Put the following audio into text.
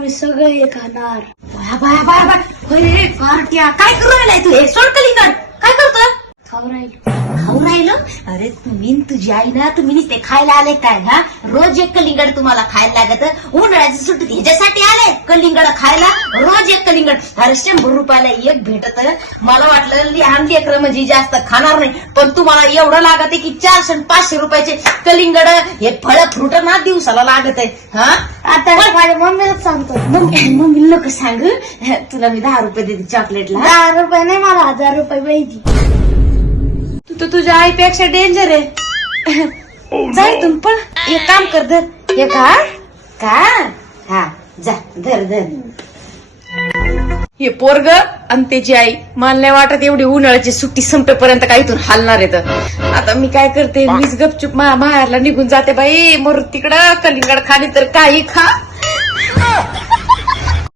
आम्ही सगळं हे खाणार. बाया बाया बाया बाय, होय कार्ट्या, काय करू राहिलाय तू? हे सोड कलिंगड, काय करतो? खाऊ राहील. खाऊ राहिलं? अरे तुम्ही न तुझी आई ना, तुम्ही नुसते खायला आले काय हा? रोज एक कलिंगड तुम्हाला खायला लागत. उन्हाळ्याची सुट्टीत ह्याच्यासाठी आले कलिंगड खायला, रोज एक कलिंगड. अरे 100 रुपयाला एक भेटत. मला वाटलं लहान लेकरं म्हणजे जास्त खाणार नाही, पण तुम्हाला एवढं लागत आहे की 400-500 रुपयाचे कलिंगड, हे फळ फ्रुट ना दिवसाला लागत आहे. हा आता माझ्या मम्मीलाच सांगतो. मम्मी लोक सांग, तुला मी 10 रुपये देते चॉकलेटला. 10 रुपये नाही, मला 1000 रुपये पाहिजे. तू तुझ्या आईपेक्षा डेंजर आहे. जाय तुम पण एक काम कर, धर हे का हा, जा धर धर. हे पोरग आणि त्याची आई, मला नाही वाटत एवढी उन्हाळ्याची सुट्टी संपेपर्यंत काही इथून हालणार आहेत. आता मी काय करते, मीच गपचूप माहेरला निघून जाते. बाई मरू तिकडं, कलिंगड खाली तर काही खा.